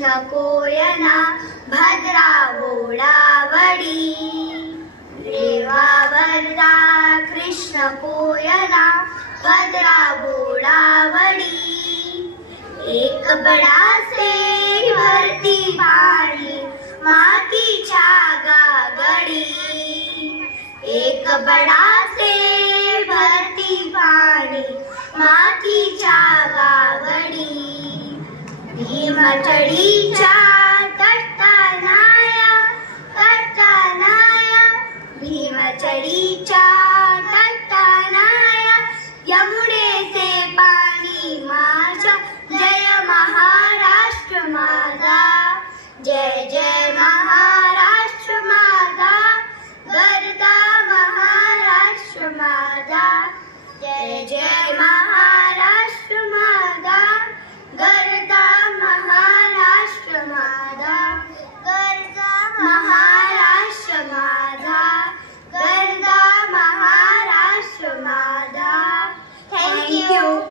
कृष्ण कोयना भद्रा गोडावडी रेवा वरदा कृष्ण कोयना भद्रा गोडावडी एक बडासे भरती पाणी मातीच्या गागडी एक बडासे भरती पाणी मातीच्या गागडी भीमथडी